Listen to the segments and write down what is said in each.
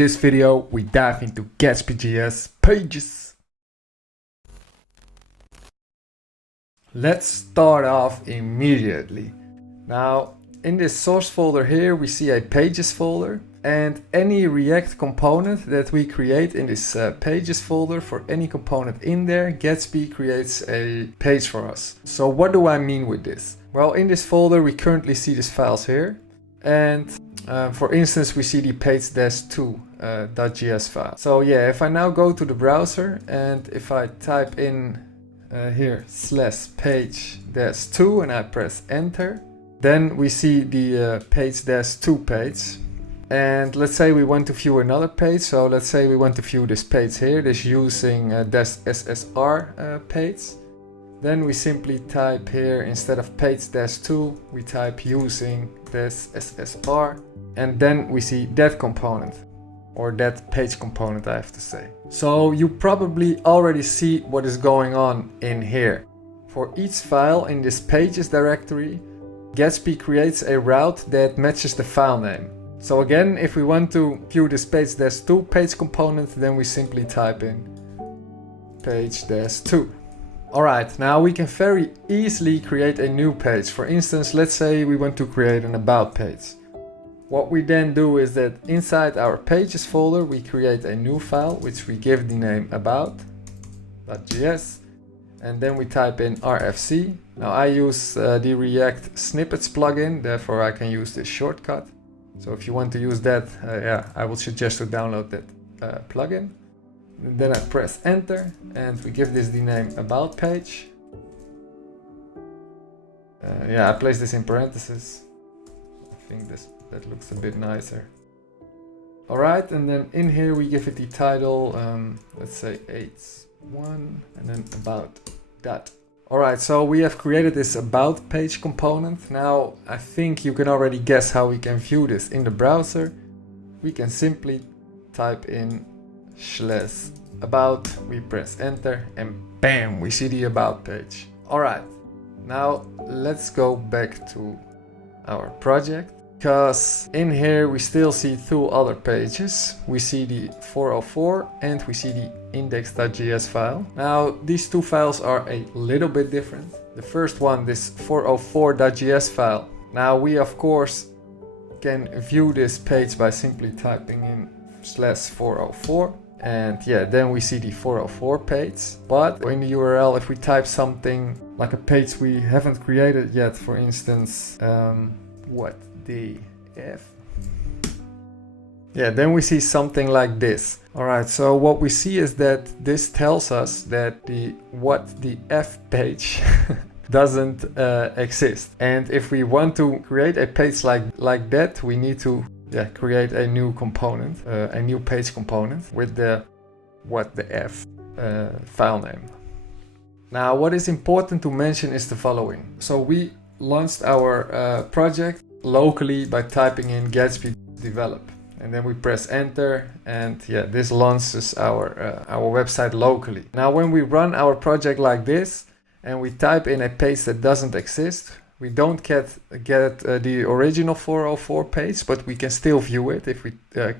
this video, we dive into Gatsby JS Pages. Let's start off immediately. Now, in this source folder here, we see a Pages folder, and any React component that we create in this Pages folder, for any component in there, Gatsby creates a page for us. So what do I mean with this? Well, in this folder, we currently see these files here. And for instance, we see the page-2.js file. So yeah, if I now go to the browser and if I type in here /page-2 and I press enter, then we see the page-2 page. And let's say we want to view another page. So let's say we want to view this page here, this using -ssr page. Then we simply type here, instead of page-2, we type using this ssr, and then we see that component, or that page component, I have to say. So you probably already see what is going on in here. For each file in this pages directory, Gatsby creates a route that matches the file name. So again, if we want to view this page-2 page component, then we simply type in page-2. Alright, now we can very easily create a new page. For instance, let's say we want to create an about page. What we then do is that inside our pages folder, we create a new file, which we give the name about.js, and then we type in rfc. Now I use the React snippets plugin, therefore I can use this shortcut. So if you want to use that, I will suggest to download that plugin. And then I press enter and we give this the name about page. I place this in parentheses. I think that looks a bit nicer. Alright, and then in here we give it the title, let's say h1 and then about that. Alright, so we have created this about page component. Now I think you can already guess how we can view this in the browser. We can simply type in /about, we press enter, and bam, we see the about page. Alright, now let's go back to our project, because in here we still see two other pages. We see the 404 and we see the index.js file. Now these two files are a little bit different. The first one, this 404.js file. Now we of course can view this page by simply typing in /404. And yeah, then we see the 404 page. But in the URL, if we type something like a page we haven't created yet, for instance, what the F? Yeah, then we see something like this. Alright, so what we see is that this tells us that the what the F page doesn't exist. And if we want to create a page like that, we need to create a new component, a new page component with the what the F file name. Now what is important to mention is the following. So we launched our project locally by typing in Gatsby develop, and then we press enter, and this launches our website locally. Now when we run our project like this and we type in a page that doesn't exist, we don't get the original 404 page, but we can still view it. If we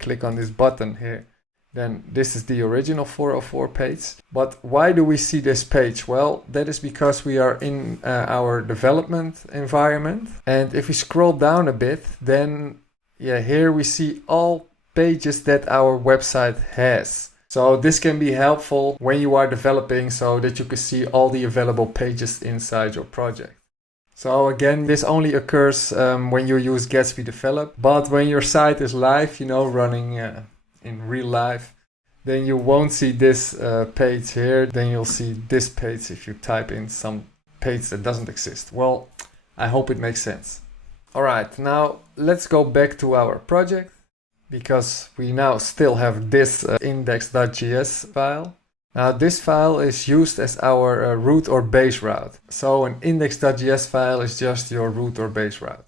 click on this button here, then this is the original 404 page. But why do we see this page? Well, that is because we are in our development environment. And if we scroll down a bit, then here we see all pages that our website has. So this can be helpful when you are developing, so that you can see all the available pages inside your project. So again, this only occurs when you use Gatsby develop, but when your site is live, running in real life, then you won't see this page here. Then you'll see this page if you type in some page that doesn't exist. Well, I hope it makes sense. Alright, now let's go back to our project, because we now still have this index.js file. Now this file is used as our root or base route. So an index.js file is just your root or base route.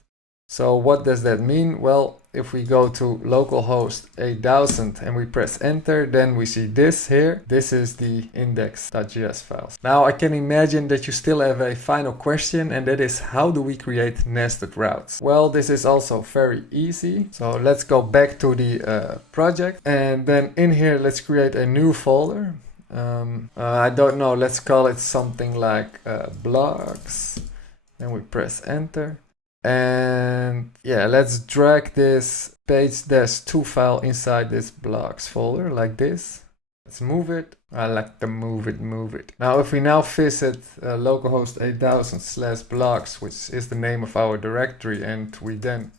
So what does that mean? Well, if we go to localhost 8000 and we press enter, then we see this here. This is the index.js files. Now I can imagine that you still have a final question, and that is, how do we create nested routes? Well, this is also very easy. So let's go back to the project, and then in here let's create a new folder. I don't know, let's call it something like blogs. Then we press enter. And yeah, let's drag this page-2 file inside this blogs folder like this. Let's move it. I like to move it. Now, if we now visit localhost 8000/blogs, which is the name of our directory, and we then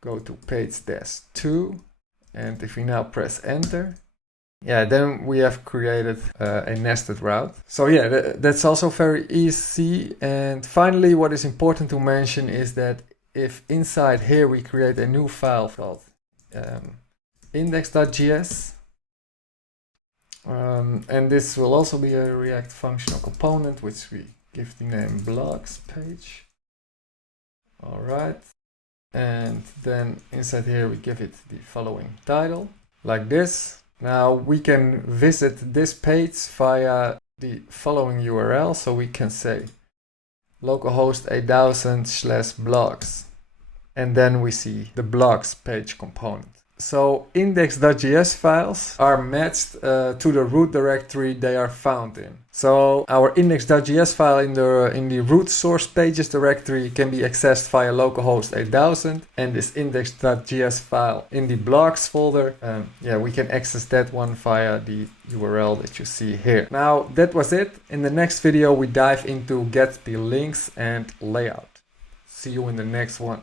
go to page-2, and if we now press enter, yeah, then we have created a nested route. So yeah, that's also very easy. And finally, what is important to mention is that if inside here we create a new file called index.js, and this will also be a React functional component, which we give the name blogs page. All right, and then inside here we give it the following title, like this. Now we can visit this page via the following URL. So we can say localhost 8000/blogs, and then we see the blogs page component. So index.js files are matched to the root directory they are found in. So our index.js file in the root source pages directory can be accessed via localhost 8000, and this index.js file in the blogs folder, yeah, we can access that one via the URL that you see here. Now that was it. In the next video we dive into Gatsby links and layout. See you in the next one.